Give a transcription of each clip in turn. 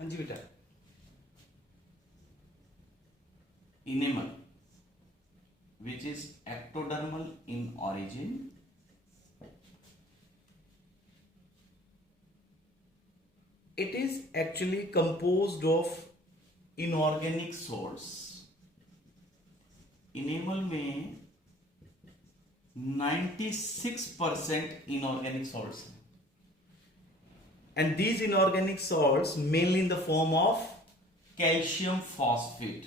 हाँ जी बेटा। Enamel, which is ectodermal in origin, it is actually composed of inorganic salts. Enamel में 96% inorganic salts हैं, and these inorganic salts mainly in the form of calcium phosphate.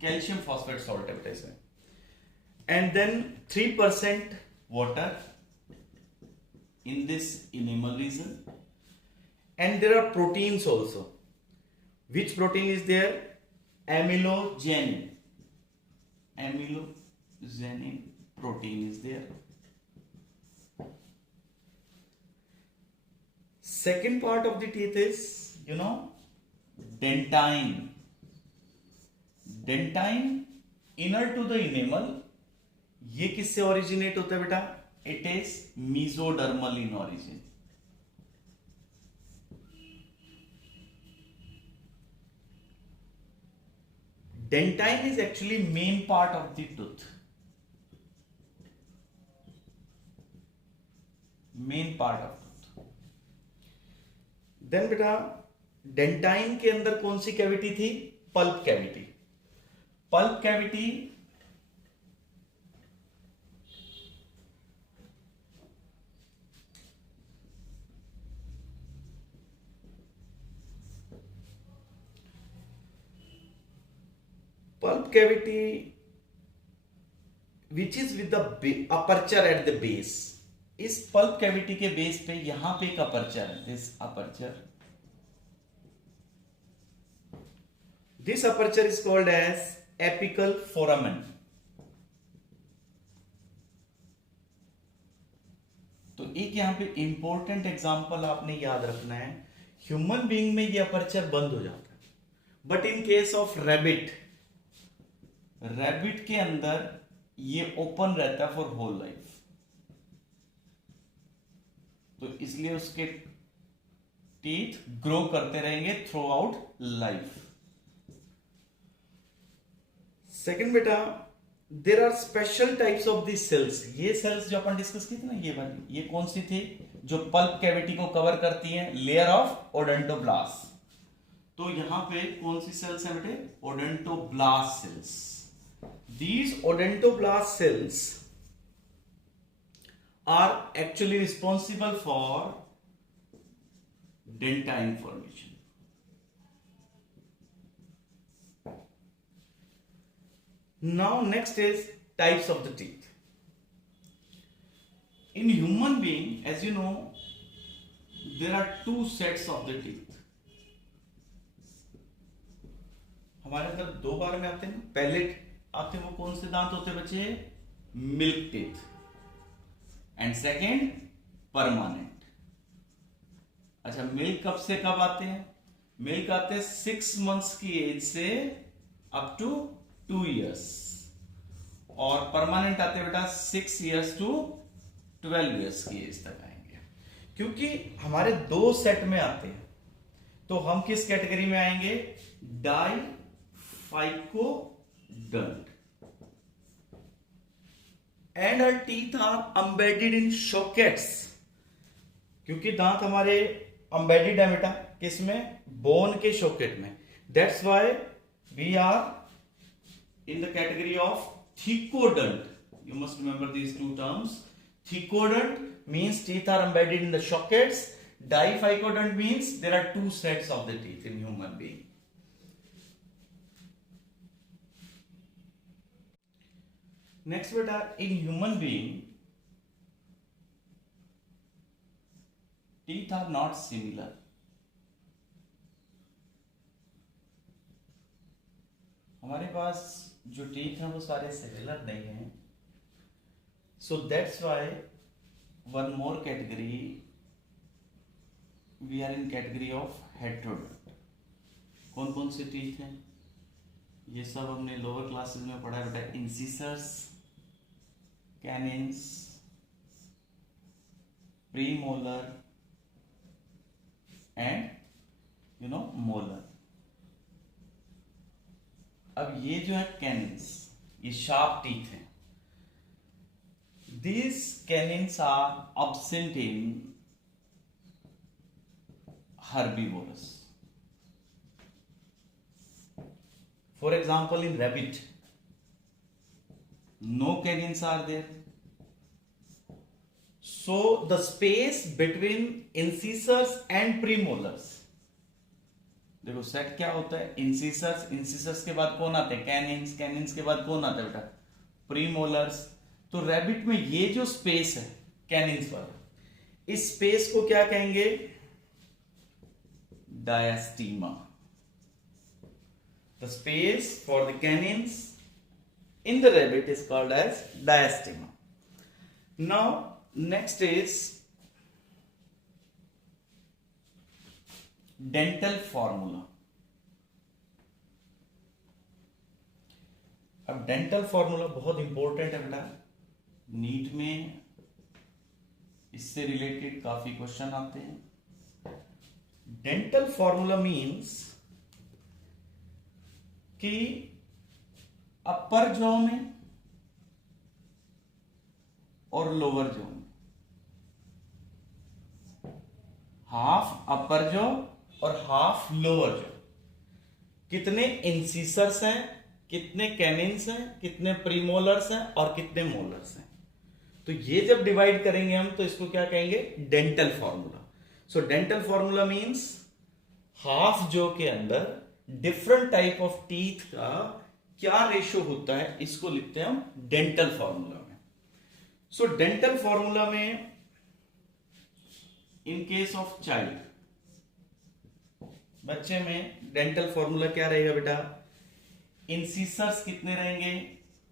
Calcium phosphate salt है बेटा इसमें, and then 3% water in this enamel region, and there are proteins also. Which protein is there? Amylogenin. Amylogenin protein is there. Second part of the teeth is, dentine. Dentine inner to the enamel. ये किससे originate होता है बेटा? It is mesodermal in origin. Dentine is actually main part of the tooth. Main part of tooth. Then बेटा dentine के अंदर कौन सी cavity थी? Pulp cavity. Pulp cavity which is with the aperture at the base. इस pulp cavity के base पे यहां पे एक अपर्चर है. This aperture is called as apical foramen. तो एक यहां पे इंपॉर्टेंट एग्जांपल आपने याद रखना है. ह्यूमन बीइंग में ये अपर्चर बंद हो जाता है, but in case of rabbit के अंदर ये ओपन रहता है फॉर होल लाइफ. तो इसलिए उसके टीथ ग्रो करते रहेंगे थ्रू आउट लाइफ. सेकेंड बेटा, there are special types of the cells. ये सेल्स जो अपन डिस्कस की थी ना, ये वाली, ये कौन सी थी? जो पल्प कैविटी को कवर करती हैं, लेयर ऑफ ओडेंटोब्लास्ट. तो यहां पे कौन सी सेल्स है बेटे? Odontoblast cells. These odontoblasts cells are actually responsible for dentine formation. Now next is types of the teeth. In human being, as you know, there are two sets of the teeth. हमारे अंदर दो बार में आते हैं. पहले आते वो कौन से दांत होते बच्चे? Milk teeth. And second permanent. अच्छा, मिल्क कब से कब आते हैं? मिल्क आते हैं 6 months की एज से अप टू 2 years, और परमानेंट आते हैं बेटा 6 years to 12 years की एज तक आएंगे. क्योंकि हमारे दो सेट में आते हैं, तो हम किस कैटेगरी में आएंगे? डाइफाइकोडोंट. And our teeth are embedded in sockets. क्योंकि दांत हमारे embedded है बेटा किसमें? बोन के सॉकेट में. That's why we are in the category of thecodont. You must remember these two terms. Thecodont means teeth are embedded in the sockets. Diphycodont means there are two sets of the teeth in human being. Next बेटा, in human being teeth are not similar. हमारे पास जो teeth हैं वो सारे similar नहीं हैं. So that's why one more category, we are in category of heterodont. कौन कौन से टीथ हैं? ये सब हमने लोअर क्लासेस में पढ़ा है बेटा. इंसिसर्स, कैनिन्स, प्रीमोलर एंड मोलर। अब ये जो है कैनिन्स, ये शार्प टीथ है। These canines are absent in herbivorous. For example, in rabbit, no canines are there. So the space between incisors and premolars, देखो सेट क्या होता है, इंसिसर्स, इंसिसर्स के बाद कौन आते हैं, कैनिन्स, कैनिन्स के बाद कौन आता है बेटा, प्रीमोलर्स। तो रैबिट में ये जो स्पेस है कैनिन्स वाला, इस स्पेस को क्या कहेंगे, diastema. The space for the canines in the rabbit is called as diastema. Now next is dental formula. अब डेंटल फॉर्मूला बहुत इंपॉर्टेंट है बेटा, नीट में इससे रिलेटेड काफी क्वेश्चन आते हैं। डेंटल फॉर्मूला मींस कि अपर जॉ में और लोअर जॉ में, हाफ अपर जॉ और हाफ लोअर जॉ, कितने इंसिसर्स हैं, कितने कैनिन्स हैं, कितने प्रीमोलर्स हैं और कितने मोलर्स हैं। तो ये जब डिवाइड करेंगे हम तो इसको क्या कहेंगे, dental formula. So dental formula means half jaw के अंदर डिफरेंट टाइप ऑफ टीथ का क्या रेशियो होता है, इसको लिखते हैं हम डेंटल फॉर्मूला में। सो डेंटल फॉर्मूला में इन केस ऑफ चाइल्ड, बच्चे में डेंटल फॉर्मूला क्या रहेगा बेटा, इंसिसर्स कितने रहेंगे,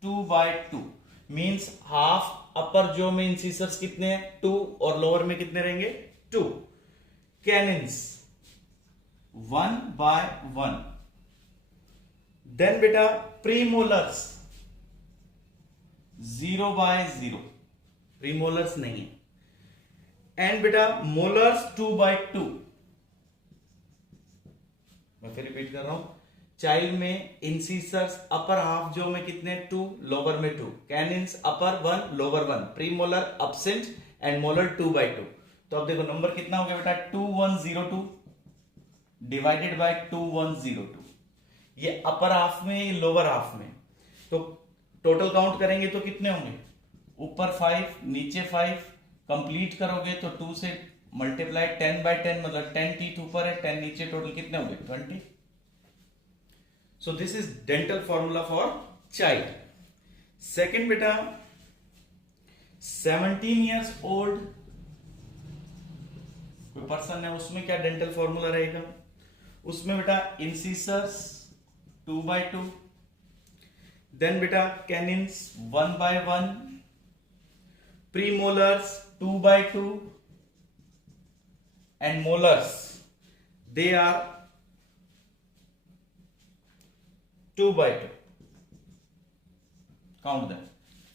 2/2, मींस हाफ अपर जॉ में इंसिसर्स कितने हैं, 2, और लोअर में कितने रहेंगे, 2। कैनिन्स 1/1। देन बेटा प्रीमोलर्स 0/0, प्रीमोलर्स नहीं है। एंड बेटा मोलर्स 2/2। मैं फिर रिपीट कर रहा हूं, चाइल्ड में इंसिसर्स अपर हाफ जो में कितने, 2, लोअर में 2, कैनिन्स अपर 1, lower 1, premolar absent and molar 2/2। तो अब देखो नंबर कितना हो गया बेटा, 2102 डिवाइडेड बाय 2102। ये अपर हाफ में, ये लोअर हाफ में, तो टोटल काउंट करेंगे तो कितने होंगे, ऊपर 5 नीचे 5, कंप्लीट करोगे तो 2 से मल्टीप्लाई 10/10, मतलब 10 टीथ ऊपर है 10 नीचे, टोटल कितने हो गए, 20। So this is dental formula for child. Second बेटा 17 ईयर्स ओल्ड कोई पर्सन है, उसमें क्या डेंटल फॉर्मूला रहेगा, उसमें बेटा इंसिसर्स 2/2, देन बेटा कैनिन्स 1/1, premolars 2/2 and molars they are 2/2. Count them.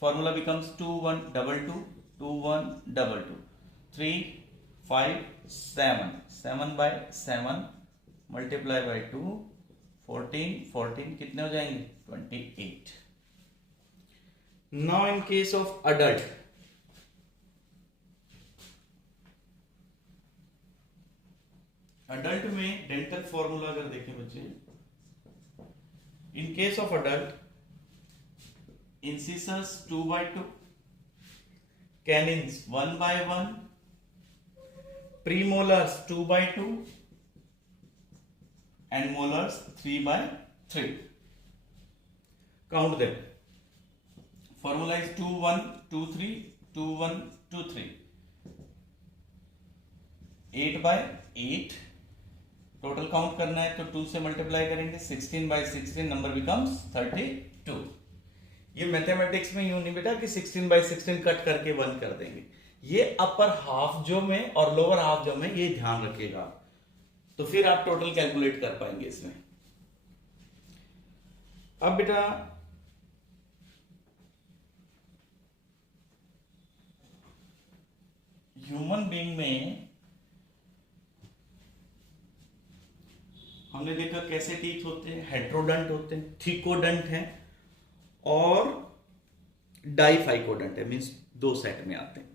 Formula becomes 2/1/2, 2/1/2, 3, 5, 7, 7/7 multiply by 2, 14, 14 कितने हो जाएंगे, 28. Now in case of adult, adult में डेंटल फॉर्मूला अगर देखें बच्चे, in case of adult incisors 2/2, canines 1/1, premolars 2/2 and molars 3/3. Count them. Formula is 2/1/2/3, 2/1/2/3, 8/8. Total count करना है तो 2 से मल्टीप्लाई करेंगे, 16/16, नंबर बिकम्स 32. ये मैथमेटिक्स में यूं नहीं बेटा कि 16/16 कट करके 1 कर देंगे, ये अपर हाफ जो में और लोअर हाफ जो में, ये ध्यान रखिएगा, तो फिर आप टोटल कैलकुलेट कर पाएंगे इसमें। अब बेटा ह्यूमन बीइंग में हमने देखा कैसे टीथ होते हैं, हेट्रोडंट होते हैं, थिकोडंट हैं और डाइफाइकोडंट है, मीन्स दो सेट में आते हैं।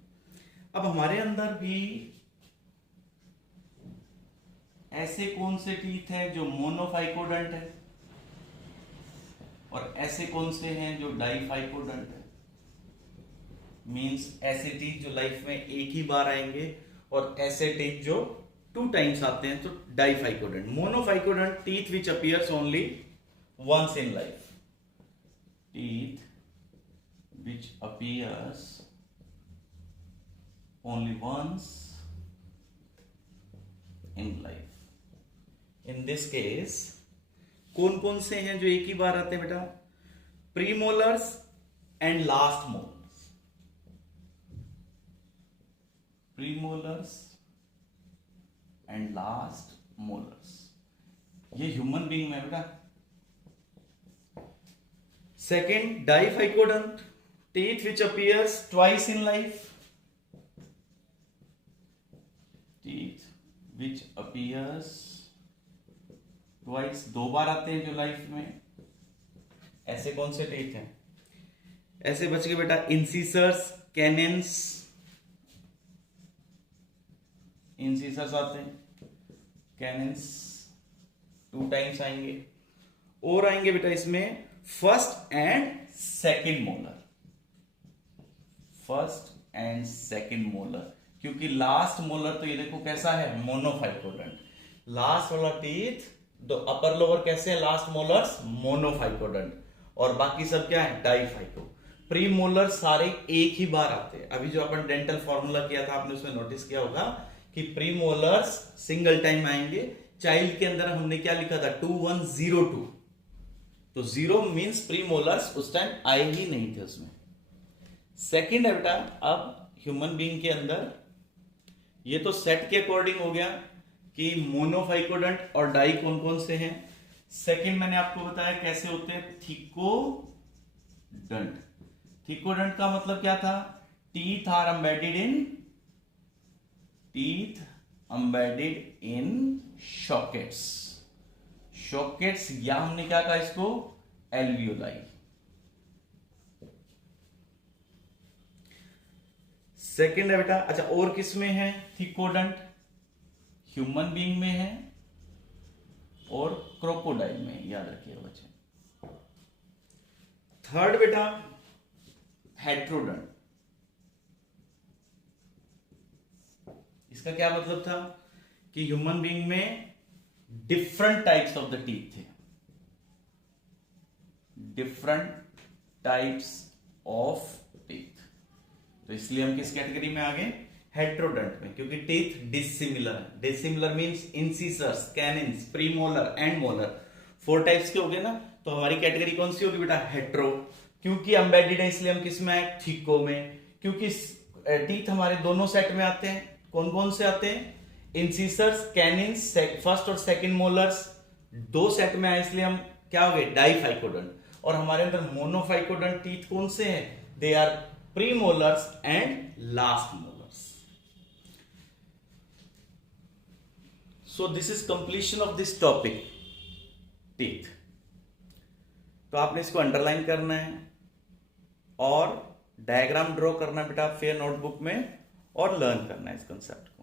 अब हमारे अंदर भी ऐसे कौन से टीथ हैं जो मोनोफाइकोडंट है और ऐसे कौन से हैं जो डाइफाइकोडंट है, मीन्स ऐसे टीथ जो लाइफ में एक ही बार आएंगे और ऐसे टीथ जो 2 टाइम्स आते हैं तो diphyodont. Monophyodont teeth which appears only once in life, teeth which appears only once in life. In this case कौन कौन से हैं जो एक ही बार आते हैं बेटा? Premolars and last molars. Premolars and last molars, ये ह्यूमन बीइंग में बेटा। Second, diphyodont, teeth which appears twice in life, teeth which appears twice, 2 बार आते हैं जो लाइफ में। ऐसे कौन से टीथ हैं? ऐसे बच गए बेटा इंसिसर्स, कैनेंस, इंसिसर्स आते हैं, कैनेंस 2 टाइम्स आएंगे, और आएंगे बेटा इसमें first and second molar, first and second molar, क्योंकि लास्ट मोलर तो ये देखो कैसा है, मोनोफाइकोडेंट। लास्ट वाला टीथ दो अपर लोअर कैसे है, लास्ट मोलर्स मोनोफाइकोडेंट, और बाकी सब क्या है, डाइफाइको। प्री मोलर सारे एक ही बार आते हैं। अभी जो अपन डेंटल फॉर्मूला किया था आपने उसमें नोटिस किया होगा कि प्री मोलर्स सिंगल टाइम आएंगे। चाइल्ड के अंदर हमने क्या लिखा था, 2102, तो 0 मींस प्री मोलर्स उस टाइम आए ही नहीं थे उसमें। सेकंड है बेटा, अब ह्यूमन बीइंग के अंदर ये तो सेट के अकॉर्डिंग हो गया कि मोनोफाइकोडेंट और डाई कौन कौन से हैं। सेकंड मैंने आपको बताया कैसे होते हैं, थिकोडंट। थिकोडंट का मतलब क्या था, टीथ आर एम्बेडेड इन शॉकेट्स, शॉकेट्स, या हमने क्या कहा इसको, एल्वियोलाई। सेकंड है बेटा, अच्छा और किस में है थिकोडंट, ह्यूमन बीइंग में है और क्रोकोडाइल में, याद रखिएगा बच्चे। थर्ड बेटा हेट्रोडंट, इसका क्या मतलब था कि ह्यूमन बीइंग में different types of the teeth थे, डिफरेंट टाइप्स ऑफ टीथ, तो इसलिए हम किस कैटेगरी में आ गए, हेट्रोडंट में, क्योंकि टीथ डिसिमिलर है। Dissimilar means incisors, canines, premolar and molar, 4 types के हो गए ना, तो हमारी कैटेगरी कौन सी होगी बेटा, हेट्रो। क्योंकि एम्बेडेड है इसलिए हम किस में आए, थिको में। क्योंकि टीथ हमारे दोनों सेट में आते हैं, कौन कौन से आते हैं, इंसिसर्स, कैनिन्स, फर्स्ट और सेकंड मोलर्स 2 सेट में आए, इसलिए हम क्या हो गए, डाइफाइकोडेंट। और हमारे अंदर मोनोफाइकोडेंट टीथ कौन से हैं, they are premolars and last molars. So this is completion of this topic, teeth. तो आपने इसको अंडरलाइन करना है और डायग्राम ड्रॉ करना है बेटा फेयर नोटबुक में, और लर्न करना है इस कंसेप्ट को।